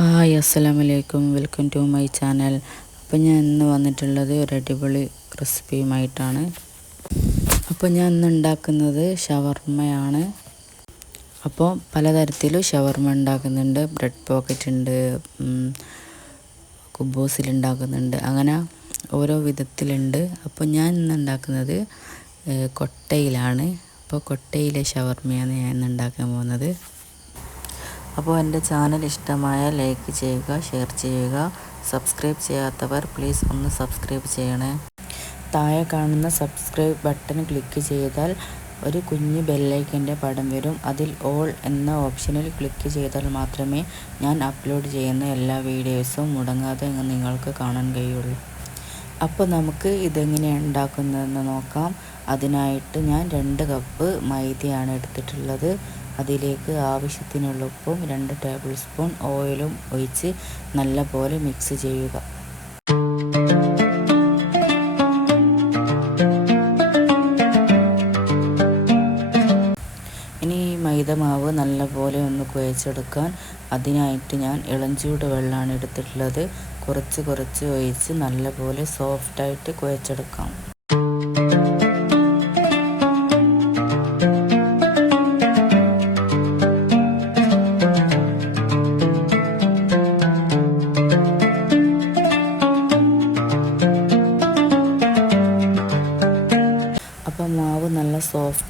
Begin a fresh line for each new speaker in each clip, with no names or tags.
Hi അസ്സലാമലൈക്കും. Welcome to my channel. അപ്പോൾ ഞാൻ ഇന്ന് വന്നിട്ടുള്ളത് ഒരു അടിപൊളി റെസിപ്പിയുമായിട്ടാണ്. അപ്പോൾ ഞാൻ ഇന്ന് ഉണ്ടാക്കുന്നത് ഷവർമ്മയാണ് അപ്പോൾ പലതരത്തിലും ഷവർമ്മ ഉണ്ടാക്കുന്നുണ്ട്. ബ്രെഡ് പോക്കറ്റ് ഉണ്ട് കുബൂസിൽ ഉണ്ടാക്കുന്നുണ്ട്. അങ്ങനെ ഓരോ വിധത്തിലുണ്ട്. അപ്പോൾ ഞാൻ ഇന്ന് ഉണ്ടാക്കുന്നത് കൊട്ടയിലാണ്. അപ്പോൾ കൊട്ടയിലെ ഷവർമ്മയാണ് ഞാൻ ഇന്ന് ഉണ്ടാക്കാൻ പോകുന്നത്. അപ്പോൾ എന്റെ ചാനൽ ഇഷ്ടമായ ലൈക്ക് ചെയ്യുക ഷെയർ ചെയ്യുക സബ്സ്ക്രൈബ് ചെയ്യാത്തവർ പ്ലീസ് ഒന്ന് സബ്സ്ക്രൈബ് ചെയ്യണേ. താഴെ കാണുന്ന സബ്സ്ക്രൈബ് ബട്ടൺ ക്ലിക്ക് ചെയ്താൽ ഒരു കുഞ്ഞ് ബെല്ലൈക്കന്റെ പടം വരും. അതിൽ ഓൾ എന്ന ഓപ്ഷനിൽ ക്ലിക്ക് ചെയ്താൽ മാത്രമേ ഞാൻ അപ്ലോഡ് ചെയ്യുന്ന എല്ലാ വീഡിയോസും മുടങ്ങാതെ നിങ്ങൾക്ക് കാണാൻ കഴിയുള്ളൂ. അപ്പോൾ നമുക്ക് ഇതെങ്ങനെ ഉണ്ടാക്കുന്നതെന്ന് നോക്കാം. അതിനായിട്ട് ഞാൻ രണ്ട് കപ്പ് മൈദയാണ് എടുത്തിട്ടുള്ളത്. അതിലേക്ക് ആവശ്യത്തിനുള്ള ഉപ്പും രണ്ട് ടേബിൾ സ്പൂൺ ഓയിലും ഒഴിച്ച് നല്ലപോലെ മിക്സ് ചെയ്യുക. ഇനി ഈ മൈദമാവ് നല്ലപോലെ ഒന്ന് കുഴച്ചെടുക്കാൻ അതിനായിട്ട് ഞാൻ ഇളഞ്ചൂട് വെള്ളമാണ് എടുത്തിട്ടുള്ളത്. കുറച്ച് കുറച്ച് ഒഴിച്ച് നല്ലപോലെ സോഫ്റ്റായിട്ട് കുഴച്ചെടുക്കാം.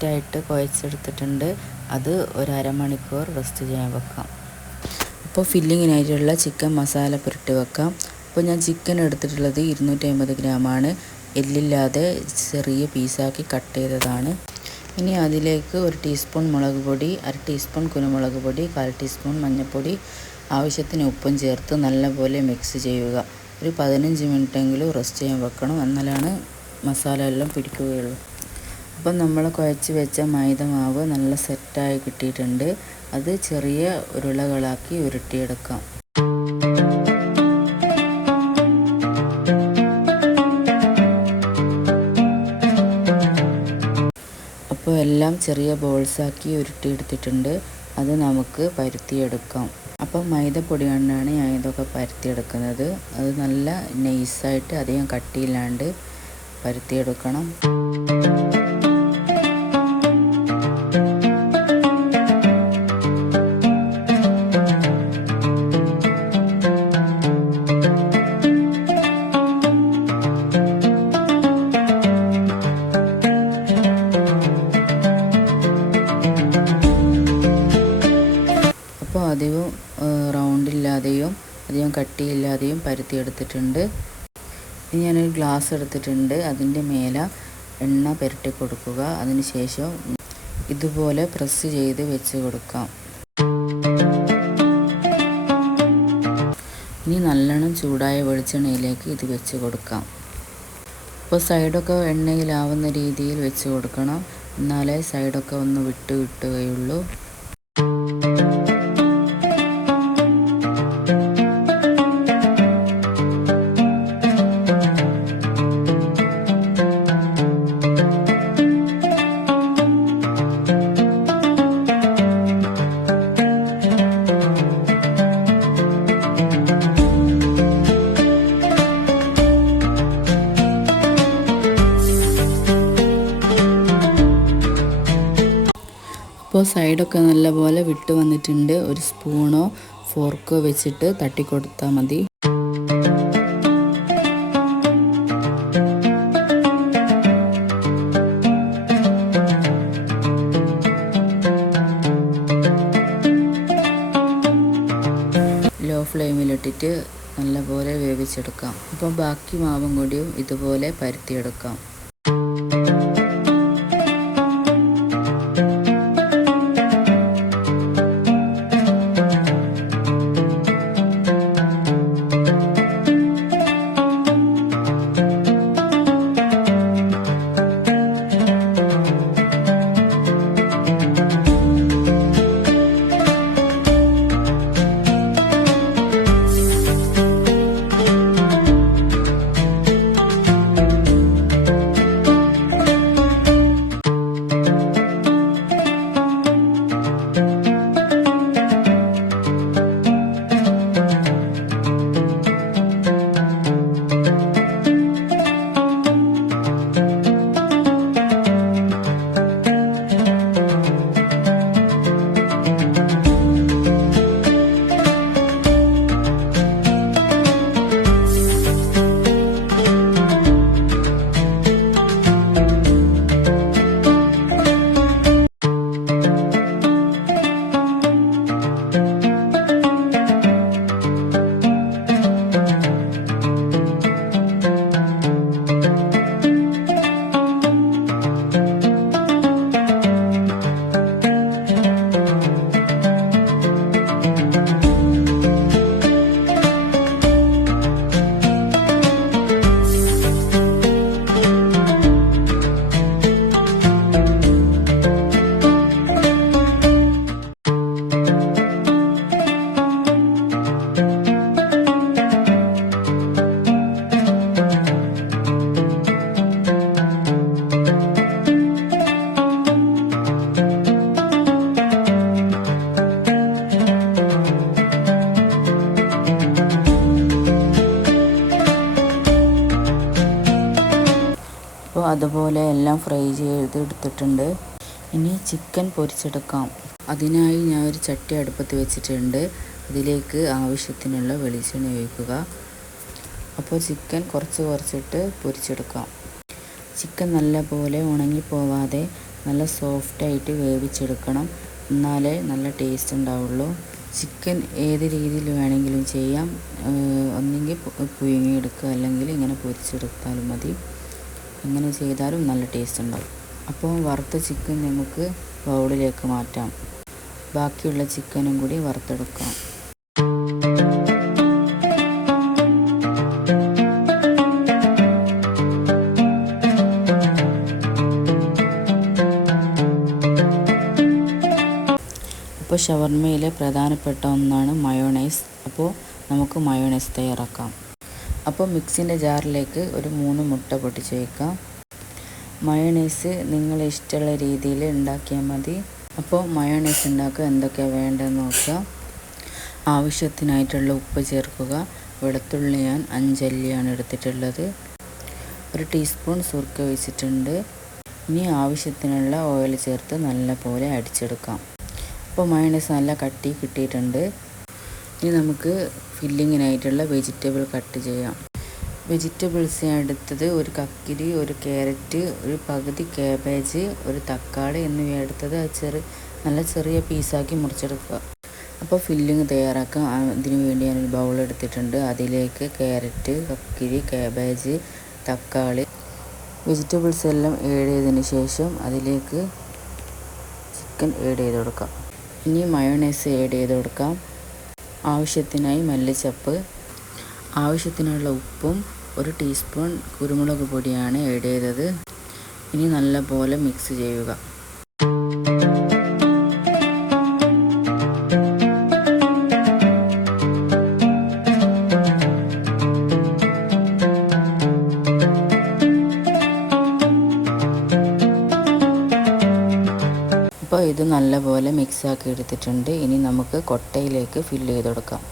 സോഫ്റ്റായിട്ട് കുഴച്ചെടുത്തിട്ടുണ്ട്. അത് ഒരു അരമണിക്കൂർ റെസ്റ്റ് ചെയ്യാൻ വെക്കാം. അപ്പോൾ ഫില്ലിങ്ങിനായിട്ടുള്ള ചിക്കൻ മസാല പുരട്ടി വെക്കാം. അപ്പോൾ ഞാൻ ചിക്കൻ എടുത്തിട്ടുള്ളത് ഇരുന്നൂറ്റി അമ്പത് ഗ്രാമാണ്. എല്ലില്ലാതെ ചെറിയ പീസാക്കി കട്ട് ചെയ്തതാണ്. ഇനി അതിലേക്ക് ഒരു ടീസ്പൂൺ മുളക് പൊടി അര ടീസ്പൂൺ കുരുമുളക് പൊടി കാൽ ടീസ്പൂൺ മഞ്ഞൾപ്പൊടി ആവശ്യത്തിന് ഉപ്പും ചേർത്ത് നല്ലപോലെ മിക്സ് ചെയ്യുക. ഒരു പതിനഞ്ച് മിനിറ്റെങ്കിലും റെസ്റ്റ് ചെയ്യാൻ വെക്കണം. എന്നാലാണ് മസാല എല്ലാം പിടിക്കുകയുള്ളൂ. അപ്പം നമ്മൾ കുഴച്ച് വെച്ച മൈദ മാവ് നല്ല സെറ്റായി കിട്ടിയിട്ടുണ്ട്. അത് ചെറിയ ഉരുളകളാക്കി ഉരുട്ടിയെടുക്കാം. അപ്പോൾ എല്ലാം ചെറിയ ബോൾസാക്കി ഉരുട്ടിയെടുത്തിട്ടുണ്ട്. അത് നമുക്ക് പരുത്തിയെടുക്കാം. അപ്പം മൈദപ്പൊടി കൊണ്ടാണ് ഞാൻ ഇതൊക്കെ പരുത്തിയെടുക്കുന്നത്. അത് നല്ല നൈസായിട്ട് അധികം കട്ടിയില്ലാണ്ട് പരുത്തിയെടുക്കണം. കട്ടിയില്ലാതെയും പരുത്തിയെടുത്തിട്ടുണ്ട് ഇനി ഞാനൊരു ഗ്ലാസ് എടുത്തിട്ടുണ്ട്. അതിന്റെ മേലെ എണ്ണ പുരട്ടി കൊടുക്കുക. അതിനുശേഷം ഇതുപോലെ പ്രസ് ചെയ്ത് വെച്ച് കൊടുക്കാം. ഇനി നല്ലോണം ചൂടായ വെളിച്ചെണ്ണയിലേക്ക് ഇത് വെച്ച് കൊടുക്കാം. അപ്പോൾ സൈഡൊക്കെ എണ്ണയിലാവുന്ന രീതിയിൽ വെച്ച് കൊടുക്കണം. എന്നാലേ സൈഡൊക്കെ ഒന്ന് വിട്ട് കിട്ടുകയുള്ളൂ. സൈഡൊക്കെ നല്ലപോലെ വിട്ട് വന്നിട്ടുണ്ട്. ഒരു സ്പൂണോ ഫോർക്കോ വെച്ചിട്ട് തട്ടിക്കൊടുത്താൽ മതി. ലോ ഫ്ലെയിമിലിട്ടിട്ട് നല്ലപോലെ വേവിച്ചെടുക്കാം. അപ്പോൾ ബാക്കി മാവും കൂടിയും ഇതുപോലെ പരുത്തിയെടുക്കാം. ഫ്രൈ ചെയ്ത് എടുത്തിട്ടുണ്ട്. ഇനി ചിക്കൻ പൊരിച്ചെടുക്കാം. അതിനായി ഞാൻ ഒരു ചട്ടി അടുപ്പത്ത് വെച്ചിട്ടുണ്ട്. അതിലേക്ക് ആവശ്യത്തിനുള്ള വെളിച്ചെണ്ണ ഒഴിക്കുക. അപ്പോൾ ചിക്കൻ കുറച്ച് കുറച്ചിട്ട് പൊരിച്ചെടുക്കാം. ചിക്കൻ നല്ല പോലെ ഉണങ്ങിപ്പോവാതെ നല്ല സോഫ്റ്റായിട്ട് വേവിച്ചെടുക്കണം. എന്നാലേ നല്ല ടേസ്റ്റ് ഉണ്ടാവുള്ളൂ. ചിക്കൻ ഏത് രീതിയിൽ വേണമെങ്കിലും ചെയ്യാം. ഒന്നെങ്കിൽ പുഴുങ്ങിയെടുക്കുക. അല്ലെങ്കിൽ ഇങ്ങനെ പൊരിച്ചെടുത്താലും മതി. എങ്ങനെ ചെയ്താലും നല്ല ടേസ്റ്റ് ഉണ്ടാവും. അപ്പോൾ വറുത്ത ചിക്കൻ നമുക്ക് ബൗളിലേക്ക് മാറ്റാം. ബാക്കിയുള്ള ചിക്കനും കൂടി വറുത്തെടുക്കാം. ഇപ്പോൾ ഷവർമ്മയിലെ പ്രധാനപ്പെട്ട ഒന്നാണ് മയോണൈസ്. അപ്പോൾ നമുക്ക് മയോണൈസ് തയ്യാറാക്കാം. അപ്പോൾ മിക്സിന്റെ ജാറിലേക്ക് ഒരു മൂന്ന് മുട്ട പൊട്ടിച്ച് വയ്ക്കാം മയോണൈസ് നിങ്ങൾ ഇഷ്ടമുള്ള രീതിയിൽ ഉണ്ടാക്കിയാൽ മതി. അപ്പോൾ മയോണൈസ് ഉണ്ടാക്കുക എന്തൊക്കെയാണ് വേണ്ടതെന്ന് നോക്കുക. ആവശ്യത്തിനായിട്ടുള്ള ഉപ്പ് ചേർക്കുക. വെളുത്തുള്ളി ഞാൻ അഞ്ചല്ലിയാണ് എടുത്തിട്ടുള്ളത്. ഒരു ടീസ്പൂൺ സുർക്ക വെച്ചിട്ടുണ്ട്. ഇനി ആവശ്യത്തിനുള്ള ഓയിൽ ചേർത്ത് നല്ല പോലെ അടിച്ചെടുക്കാം. അപ്പോൾ മയണൈസ് നല്ല കട്ടി കിട്ടിയിട്ടുണ്ട്. ഇനി നമുക്ക് ഫില്ലിങ്ങിനായിട്ടുള്ള വെജിറ്റബിൾ കട്ട് ചെയ്യാം. വെജിറ്റബിൾസ് എടുത്തത് ഒരു കക്കിരി ഒരു ക്യാരറ്റ് ഒരു പകുതി കാബേജ് ഒരു തക്കാളി എന്നിവ എടുത്തത് ചെറിയ നല്ല ചെറിയ പീസാക്കി മുറിച്ചെടുക്കുക. അപ്പോൾ ഫില്ലിങ് തയ്യാറാക്കാൻ അതിന് വേണ്ടി ഞാനൊരു ബൗൾ എടുത്തിട്ടുണ്ട്. അതിലേക്ക് ക്യാരറ്റ് കക്കിരി കാബേജ് തക്കാളി വെജിറ്റബിൾസ് എല്ലാം ഏഡ് ചെയ്തതിന് ശേഷം അതിലേക്ക് ചിക്കൻ ഏഡ് ചെയ്ത് കൊടുക്കാം. ഇനി മയോണൈസ് ഏഡ് ചെയ്ത് കൊടുക്കാം. ആവശ്യത്തിനായി മല്ലിച്ചപ്പ് ആവശ്യത്തിനുള്ള ഉപ്പും ഒരു ടീസ്പൂൺ കുരുമുളക് പൊടിയാണ് ആഡ് ചെയ്തത്. ഇനി നല്ലപോലെ മിക്സ് ചെയ്യുക. ഇത് നല്ലപോലെ മിക്സാക്കി എടുത്തിട്ടുണ്ട്. ഇനി നമുക്ക് കൊട്ടയിലേക്ക് ഫില്ല് ചെയ്ത് കൊടുക്കാം.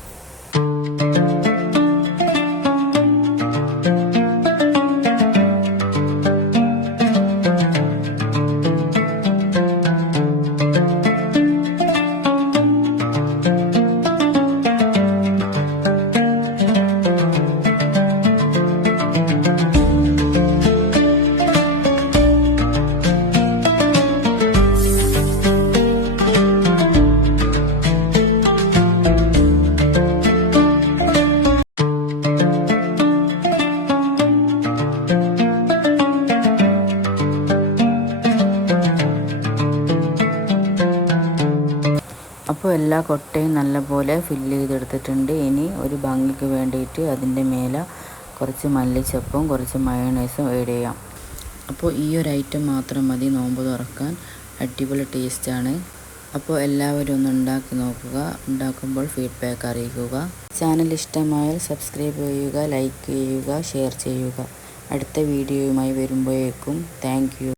അപ്പോൾ എല്ലാ കൊട്ടയും നല്ലപോലെ ഫില്ല് ചെയ്തെടുത്തിട്ടുണ്ട്. ഇനി ഒരു ഭംഗിക്ക് വേണ്ടിയിട്ട് അതിന്റെ മേലെ കുറച്ച് മല്ലിച്ചപ്പും കുറച്ച് മയോണൈസും ഏഡ് ചെയ്യാം. അപ്പോൾ ഈ ഒരു ഐറ്റം മാത്രം മതി. നോമ്പ് തുറക്കാൻ അടിപൊളി ടേസ്റ്റാണ് അപ്പോൾ എല്ലാവരും ഒന്ന് ഉണ്ടാക്കി നോക്കുക. ഉണ്ടാക്കുമ്പോൾ ഫീഡ്ബാക്ക് അറിയിക്കുക. ചാനൽ ഇഷ്ടമായാൽ സബ്സ്ക്രൈബ് ചെയ്യുക ലൈക്ക് ചെയ്യുക ഷെയർ ചെയ്യുക. അടുത്ത വീഡിയോയുമായി വരുമ്പോഴേക്കും. താങ്ക്